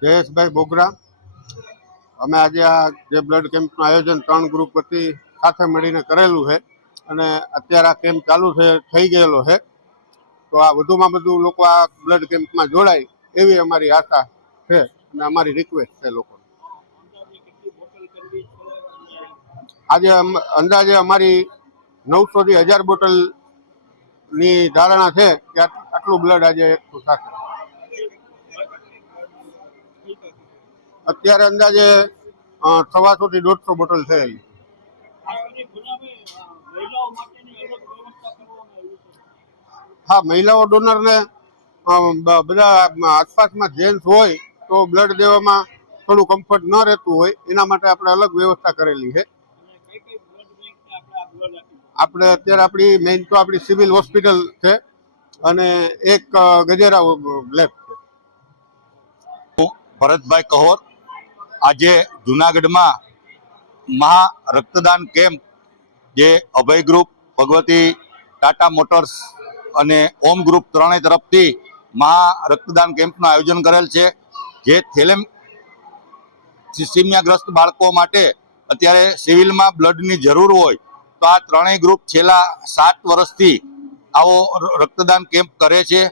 જયેશભાઈ બોગરા। અમે આજે આ જે બ્લડ કેમ્પનું આયોજન 3 ગ્રુપ વતી સાથે મળીને કરેલું છે અને અત્યારે આ કેમ્પ ચાલુ થઈ ગયેલો છે। તો આ વધુમાં વધુ લોકો આ બ્લડ કેમ્પમાં જોડાય એવી અમારી આશા છે અને અમારી રિક્વેસ્ટ છે લોકો। આજે અંદાજે અમારી 900 થી 1000 બોટલની ધારણા છે કે આટલું બ્લડ આજે એકઠું થશે। અત્યારે અંદાજે 125 થી 150 બોટલ થયેલી। હા, મહિલાઓ ડોનરને બધા આસપાસમાં જેન્ટ્સ હોય તો બ્લડ દેવામાં થોડું કમ્ફર્ટ ન રહેતું હોય એના માટે આપણે અલગ વ્યવસ્થા કરેલી છે। આપણે અત્યારે આપણી મેઇન તો આપણી સિવિલ હોસ્પિટલ છે અને એક ગજેરા લેબ છે। ભરતભાઈ કહોર। આજે જુનાગઢમાં મહા રક્તદાન કેમ્પ જે અભય ગ્રુપ, ભગવતી ટાટા મોટર્સ અને ઓમ ગ્રુપ ત્રણેય તરફથી મહા રક્તદાન કેમ્પનું આયોજન કરેલ છે। જે થેલેસીમિયાગ્રસ્ત બાળકો માટે અત્યારે સિવિલમાં બ્લડની જરૂર હોય તો આ ત્રણેય ગ્રુપ છેલ્લા 7 વર્ષથી આવો રક્તદાન કેમ્પ કરે છે।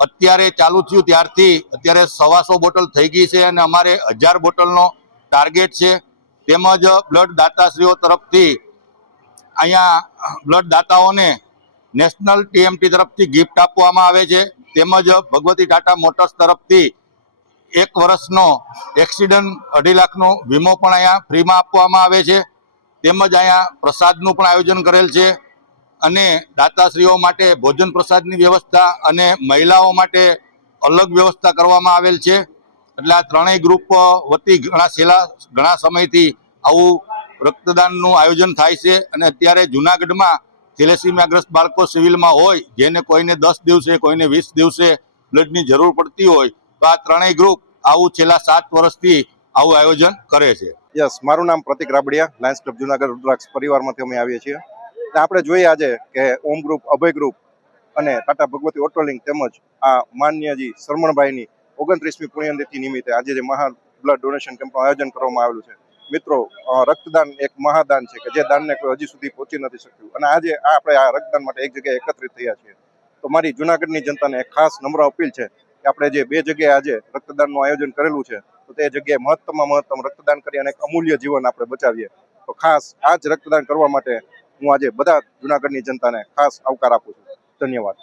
અત્યારે ચાલુ થયું ત્યારથી અત્યારે 125 બોટલ થઈ ગઈ છે અને અમારે 1000 બોટલનો ટાર્ગેટ છે। તેમજ બ્લડ દાતાશ્રીઓ તરફથી અહીંયા બ્લડ દાતાઓને નેશનલ ટીએમટી તરફથી ગિફ્ટ આપવામાં આવે છે। તેમજ ભગવતી ટાટા મોટર્સ તરફથી 1 વર્ષનો એક્સિડન્ટ 2.5 લાખનો વીમો પણ અહીંયા ફ્રીમાં આપવામાં આવે છે। તેમજ અહીંયા પ્રસાદનું પણ આયોજન કરેલ છે અને દાતાશ્રીઓ માટે ભોજન પ્રસાદની વ્યવસ્થા અને મહિલાઓ માટે અલગ વ્યવસ્થા કરવામાં આવેલ છે। એટલે આ ત્રણેય ગ્રુપ વતી છેલ્લા ઘણા સમયથી આવું રક્તદાનનું આયોજન થાય છે અને અત્યારે જુનાગઢમાં થેલેસીમિયાગ્રસ્ત બાળકો સિવિલમાં હોય જેને કોઈને 10 દિવસે કોઈને 20 દિવસે બ્લડની જરૂર પડતી હોય તો આ ત્રણેય ગ્રુપ આવું છેલ્લા 7 વર્ષથી આવું આયોજન કરે છે। યસ, મારું નામ પ્રતિક રાબડિયા, લાયન્સ ક્લબ જુનાગઢ રુદ્રાક્ષ પરિવારમાંથી અમે આવીએ છીએ। આપણે જોઈએ આજે કે ઓમ ગ્રુપ, અભય ગ્રુપ અને ટાટા ભગવતી ઓટોલિંક તેમજ આ માન્યજી શરમણભાઈની 29મી પુણ્યતિથિ નિમિત્તે આજે જે મહા બ્લડ ડોનેશન કેમ્પનું આયોજન કરવામાં આવેલું છે। મિત્રો, રક્તદાન એક મહાદાન છે કે જે દાનને કોઈ હજી સુધી પહોંચી નથી શક્યું અને આજે આપણે આ રક્તદાન માટે એક જગ્યાએ એકત્રિત થયા છીએ। તો મારી જુનાગઢની જનતાને એક ખાસ નમ્ર અપીલ છે કે આપણે જે 2 જગ્યાએ આજે રક્તદાનનું આયોજન કરેલું છે તો તે જગ્યાએ મહત્તમમાં મહત્તમ રક્તદાન કરી અને એક અમૂલ્ય જીવન આપણે બચાવીએ। તો ખાસ આ જ રક્તદાન કરવા માટે હું આજે બધા જુનાગઢની જનતાને ખાસ આવકાર આપું છું। ધન્યવાદ।